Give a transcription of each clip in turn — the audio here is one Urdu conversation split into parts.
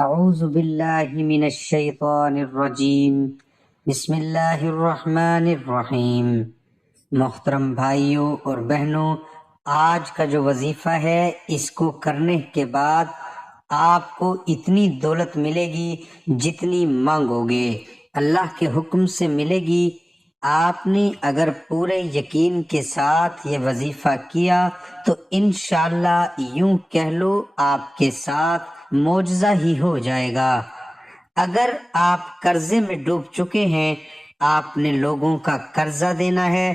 اعوذ باللہ من الشیطان الرجیم بسم اللہ الرحمن الرحیم۔ محترم بھائیوں اور بہنوں، آج کا جو وظیفہ ہے اس کو کرنے کے بعد آپ کو اتنی دولت ملے گی جتنی مانگو گے، اللہ کے حکم سے ملے گی۔ آپ نے اگر پورے یقین کے ساتھ یہ وظیفہ کیا تو انشاءاللہ یوں کہہ لو آپ کے ساتھ معجزہ ہی ہو جائے گا۔ اگر آپ قرضے میں ڈوب چکے ہیں، آپ نے لوگوں کا قرضہ دینا ہے،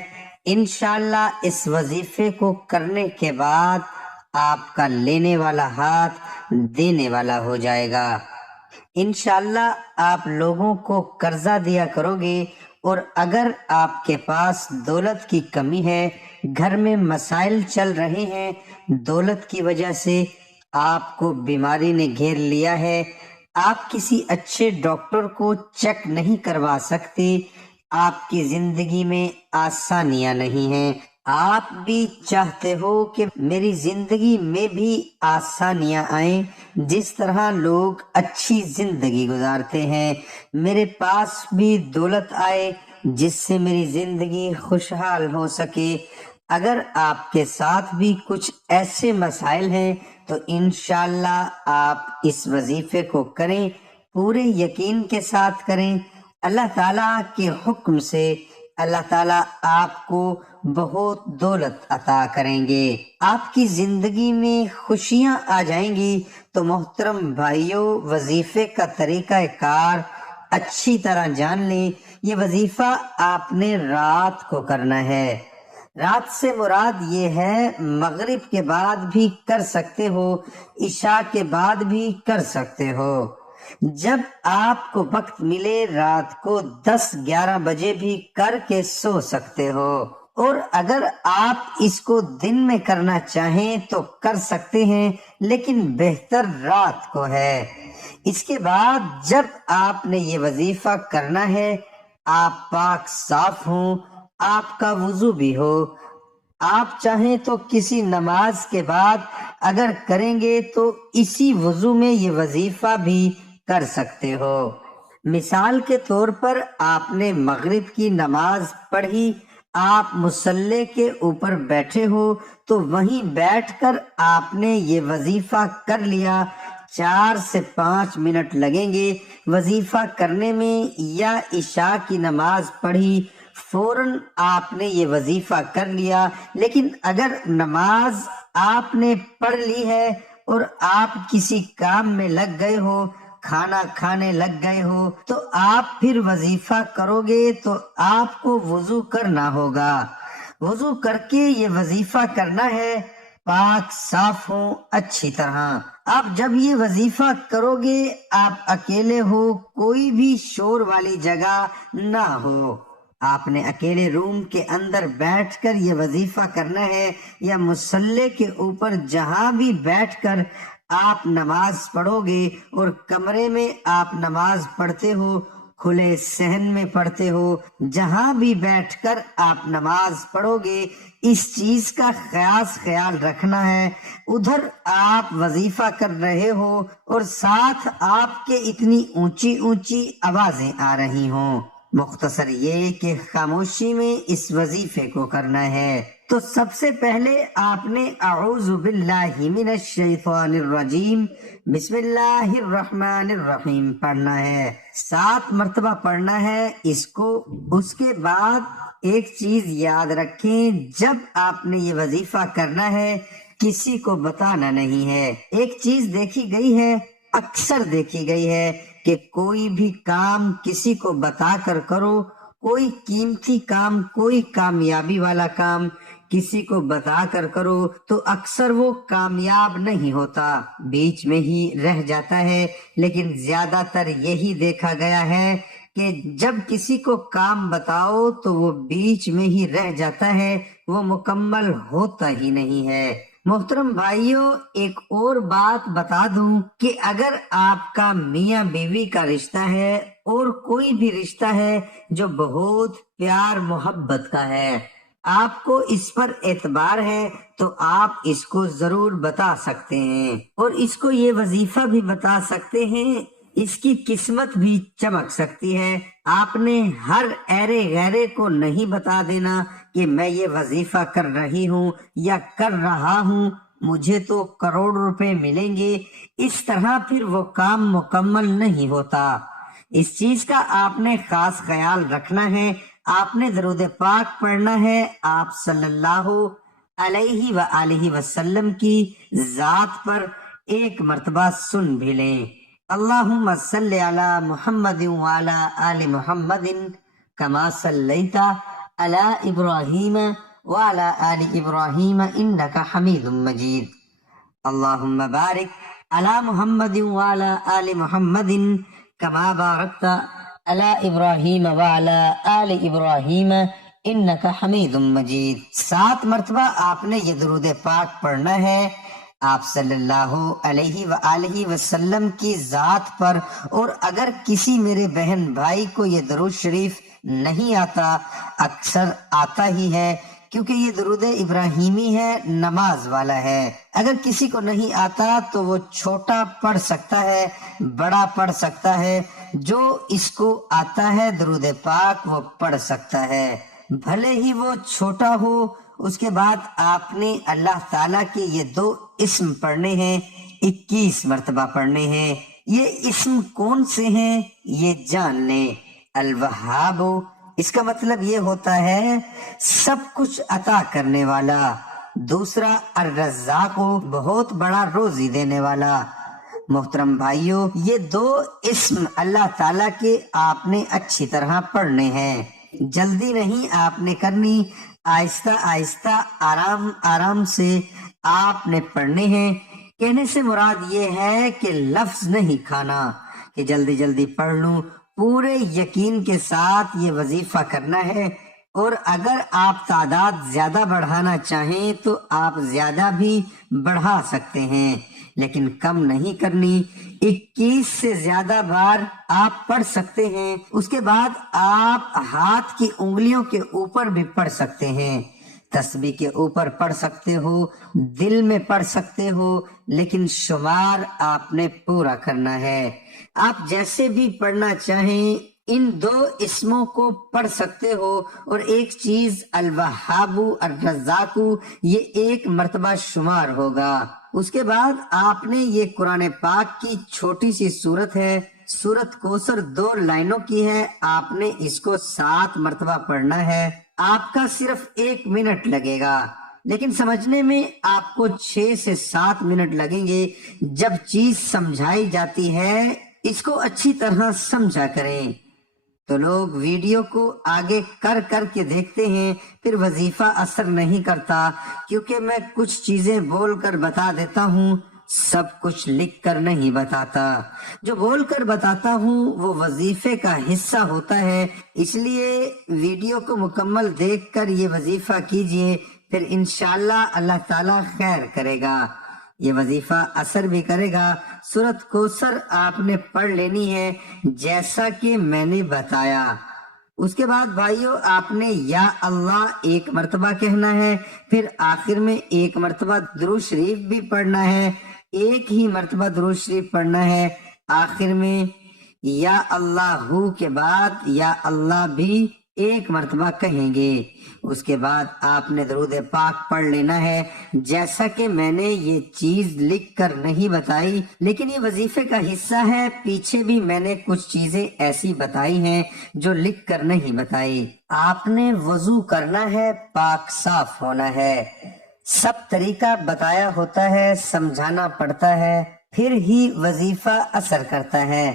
انشاءاللہ اس وظیفے کو کرنے کے بعد آپ کا لینے والا ہاتھ دینے والا ہو جائے گا۔ انشاءاللہ آپ لوگوں کو قرضہ دیا کرو گے، اور اگر آپ کے پاس دولت کی کمی ہے، گھر میں مسائل چل رہے ہیں، دولت کی وجہ سے آپ کو بیماری نے گھیر لیا ہے، آپ کسی اچھے ڈاکٹر کو چیک نہیں کروا سکتے، آپ کی زندگی میں آسانیاں نہیں ہیں، آپ بھی چاہتے ہو کہ میری زندگی میں بھی آسانیاں آئیں، جس طرح لوگ اچھی زندگی گزارتے ہیں، میرے پاس بھی دولت آئے جس سے میری زندگی خوشحال ہو سکے۔ اگر آپ کے ساتھ بھی کچھ ایسے مسائل ہیں تو انشاءاللہ آپ اس وظیفے کو کریں، پورے یقین کے ساتھ کریں۔ اللہ تعالیٰ کے حکم سے اللہ تعالیٰ آپ کو بہت دولت عطا کریں گے، آپ کی زندگی میں خوشیاں آ جائیں گی۔ تو محترم بھائیوں، وظیفے کا طریقہ کار اچھی طرح جان لیں۔ یہ وظیفہ آپ نے رات کو کرنا ہے۔ رات سے مراد یہ ہے مغرب کے بعد بھی کر سکتے ہو، عشاء کے بعد بھی کر سکتے ہو، جب آپ کو وقت ملے رات کو 10-11 بجے بھی کر کے سو سکتے ہو، اور اگر آپ اس کو دن میں کرنا چاہیں تو کر سکتے ہیں، لیکن بہتر رات کو ہے۔ اس کے بعد جب آپ نے یہ وظیفہ کرنا ہے، آپ پاک صاف ہوں، آپ کا وضو بھی ہو، آپ چاہیں تو کسی نماز کے بعد اگر کریں گے تو اسی وضو میں یہ وظیفہ بھی کر سکتے ہو۔ مثال کے طور پر آپ نے مغرب کی نماز پڑھی، آپ مصلی کے اوپر بیٹھے ہو تو وہیں بیٹھ کر آپ نے یہ وظیفہ کر لیا، 4 سے 5 منٹ لگیں گے وظیفہ کرنے میں، یا عشاء کی نماز پڑھی فوراً آپ نے یہ وظیفہ کر لیا۔ لیکن اگر نماز آپ نے پڑھ لی ہے اور آپ کسی کام میں لگ گئے ہو، کھانا کھانے لگ گئے ہو، تو آپ پھر وظیفہ کرو گے تو آپ کو وضو کرنا ہوگا، وضو کر کے یہ وظیفہ کرنا ہے، پاک صاف ہوں اچھی طرح۔ آپ جب یہ وظیفہ کرو گے، آپ اکیلے ہو، کوئی بھی شور والی جگہ نہ ہو، آپ نے اکیلے روم کے اندر بیٹھ کر یہ وظیفہ کرنا ہے، یا مصلی کے اوپر جہاں بھی بیٹھ کر آپ نماز پڑھو گے، اور کمرے میں آپ نماز پڑھتے ہو، کھلے صحن میں پڑھتے ہو، جہاں بھی بیٹھ کر آپ نماز پڑھو گے، اس چیز کا خاص خیال رکھنا ہے۔ ادھر آپ وظیفہ کر رہے ہو اور ساتھ آپ کے اتنی اونچی اونچی آوازیں آ رہی ہوں، مختصر یہ کہ خاموشی میں اس وظیفے کو کرنا ہے۔ تو سب سے پہلے آپ نے اعوذ باللہ من الشیطان الرجیم بسم اللہ الرحمن الرحیم پڑھنا ہے، 7 مرتبہ پڑھنا ہے اس کو۔ اس کے بعد ایک چیز یاد رکھیں، جب آپ نے یہ وظیفہ کرنا ہے کسی کو بتانا نہیں ہے۔ ایک چیز دیکھی گئی ہے، اکثر دیکھی گئی ہے کہ کوئی بھی کام کسی کو بتا کر کرو، کوئی قیمتی کام، کوئی کامیابی والا کام کسی کو بتا کر کرو تو اکثر وہ کامیاب نہیں ہوتا، بیچ میں ہی رہ جاتا ہے۔ لیکن زیادہ تر یہی دیکھا گیا ہے کہ جب کسی کو کام بتاؤ تو وہ بیچ میں ہی رہ جاتا ہے، وہ مکمل ہوتا ہی نہیں ہے۔ محترم بھائیوں، ایک اور بات بتا دوں کہ اگر آپ کا میاں بیوی کا رشتہ ہے اور کوئی بھی رشتہ ہے جو بہت پیار محبت کا ہے، آپ کو اس پر اعتبار ہے، تو آپ اس کو ضرور بتا سکتے ہیں، اور اس کو یہ وظیفہ بھی بتا سکتے ہیں، اس کی قسمت بھی چمک سکتی ہے۔ آپ نے ہر ایرے غیرے کو نہیں بتا دینا کہ میں یہ وظیفہ کر رہی ہوں یا کر رہا ہوں، مجھے تو کروڑ روپے ملیں گے، اس طرح پھر وہ کام مکمل نہیں ہوتا۔ اس چیز کا آپ نے خاص خیال رکھنا ہے۔ آپ نے درود پاک پڑھنا ہے، آپ صلی اللہ علیہ وآلہ وسلم کی ذات پر ایک مرتبہ سن بھی لیں۔ اللہم صلی علی محمد وعلی آل محمد کما صلیت علی ابراہیم وعلی آل ابراہیم انک حمید مجید۔ اللہم بارک علی محمد وعلی آل محمد کما بارکت علی ابراہیم وعلی آل ابراہیم انک حمید مجید۔ 7 مرتبہ آپ نے یہ درود پاک پڑھنا ہے آپ صلی اللہ علیہ وآلہ وسلم کی ذات پر۔ اور اگر کسی میرے بہن بھائی کو یہ درود شریف نہیں آتا، اکثر آتا ہی ہے کیونکہ یہ درود ابراہیمی ہے، نماز والا ہے، اگر کسی کو نہیں آتا تو وہ چھوٹا پڑھ سکتا ہے، بڑا پڑھ سکتا ہے، جو اس کو آتا ہے درود پاک وہ پڑھ سکتا ہے، بھلے ہی وہ چھوٹا ہو۔ اس کے بعد آپ نے اللہ تعالیٰ کے یہ 2 اسم پڑھنے ہیں، 21 مرتبہ پڑھنے ہیں۔ یہ اسم کون سے ہیں یہ جان لیں۔ الوہاب، اس کا مطلب یہ ہوتا ہے سب کچھ عطا کرنے والا۔ دوسرا الرزاق، بہت بڑا روزی دینے والا۔ محترم بھائیوں، یہ 2 اسم اللہ تعالیٰ کے آپ نے اچھی طرح پڑھنے ہیں، جلدی نہیں آپ نے کرنی، آہستہ آہستہ آرام آرام سے آپ نے پڑھنے ہیں۔ کہنے سے مراد یہ ہے کہ لفظ نہیں کھانا کہ جلدی جلدی پڑھ لوں، پورے یقین کے ساتھ یہ وظیفہ کرنا ہے۔ اور اگر آپ تعداد زیادہ بڑھانا چاہیں تو آپ زیادہ بھی بڑھا سکتے ہیں، لیکن کم نہیں کرنی۔ 21 سے زیادہ بار آپ پڑھ سکتے ہیں۔ اس کے بعد آپ ہاتھ کی انگلیوں کے اوپر بھی پڑھ سکتے ہیں، تسبیح کے اوپر پڑھ سکتے ہو، دل میں پڑھ سکتے ہو، لیکن شمار آپ نے پورا کرنا ہے۔ آپ جیسے بھی پڑھنا چاہیں ان 2 اسموں کو پڑھ سکتے ہو۔ اور ایک چیز، الوہاب الرزاق، یہ 1 مرتبہ شمار ہوگا۔ اس کے بعد آپ نے یہ قرآن پاک کی چھوٹی سی سورت ہے، سورت کوثر 2 لائنوں کی ہے، آپ نے اس کو 7 مرتبہ پڑھنا ہے۔ آپ کا صرف 1 منٹ لگے گا، لیکن سمجھنے میں آپ کو 6 سے 7 منٹ لگیں گے۔ جب چیز سمجھائی جاتی ہے اس کو اچھی طرح سمجھا کریں۔ تو لوگ ویڈیو کو آگے کر کر کے دیکھتے ہیں، پھر وظیفہ اثر نہیں کرتا، کیونکہ میں کچھ چیزیں بول کر بتا دیتا ہوں، سب کچھ لکھ کر نہیں بتاتا۔ جو بول کر بتاتا ہوں وہ وظیفے کا حصہ ہوتا ہے، اس لیے ویڈیو کو مکمل دیکھ کر یہ وظیفہ کیجئے، پھر انشاءاللہ اللہ تعالیٰ خیر کرے گا، یہ وظیفہ اثر بھی کرے گا۔ سورت کوثر آپ نے پڑھ لینی ہے جیسا کہ میں نے بتایا۔ اس کے بعد بھائیو آپ نے یا اللہ 1 مرتبہ کہنا ہے، پھر آخر میں 1 مرتبہ درود شریف بھی پڑھنا ہے، 1 ہی مرتبہ درود شریف پڑھنا ہے، آخر میں یا اللہ کے بعد یا اللہ بھی 1 مرتبہ کہیں گے۔ اس کے بعد آپ نے درود پاک پڑھ لینا ہے، جیسا کہ میں نے یہ چیز لکھ کر نہیں بتائی، لیکن یہ وظیفے کا حصہ ہے، پیچھے بھی میں نے کچھ چیزیں ایسی بتائی ہیں جو لکھ کر نہیں بتائی۔ آپ نے وضو کرنا ہے، پاک صاف ہونا ہے، سب طریقہ بتایا ہوتا ہے، سمجھانا پڑتا ہے، پھر ہی وظیفہ اثر کرتا ہے۔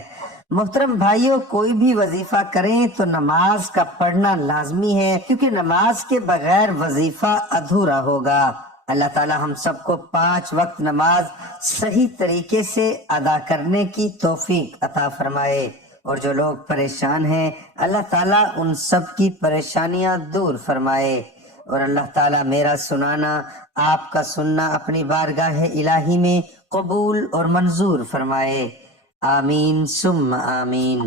محترم بھائیوں، کوئی بھی وظیفہ کریں تو نماز کا پڑھنا لازمی ہے، کیونکہ نماز کے بغیر وظیفہ ادھورا ہوگا۔ اللہ تعالی ہم سب کو 5 وقت نماز صحیح طریقے سے ادا کرنے کی توفیق عطا فرمائے، اور جو لوگ پریشان ہیں اللہ تعالیٰ ان سب کی پریشانیاں دور فرمائے، اور اللہ تعالیٰ میرا سنانا آپ کا سننا اپنی بارگاہ الہی میں قبول اور منظور فرمائے۔ آمین ثم آمین۔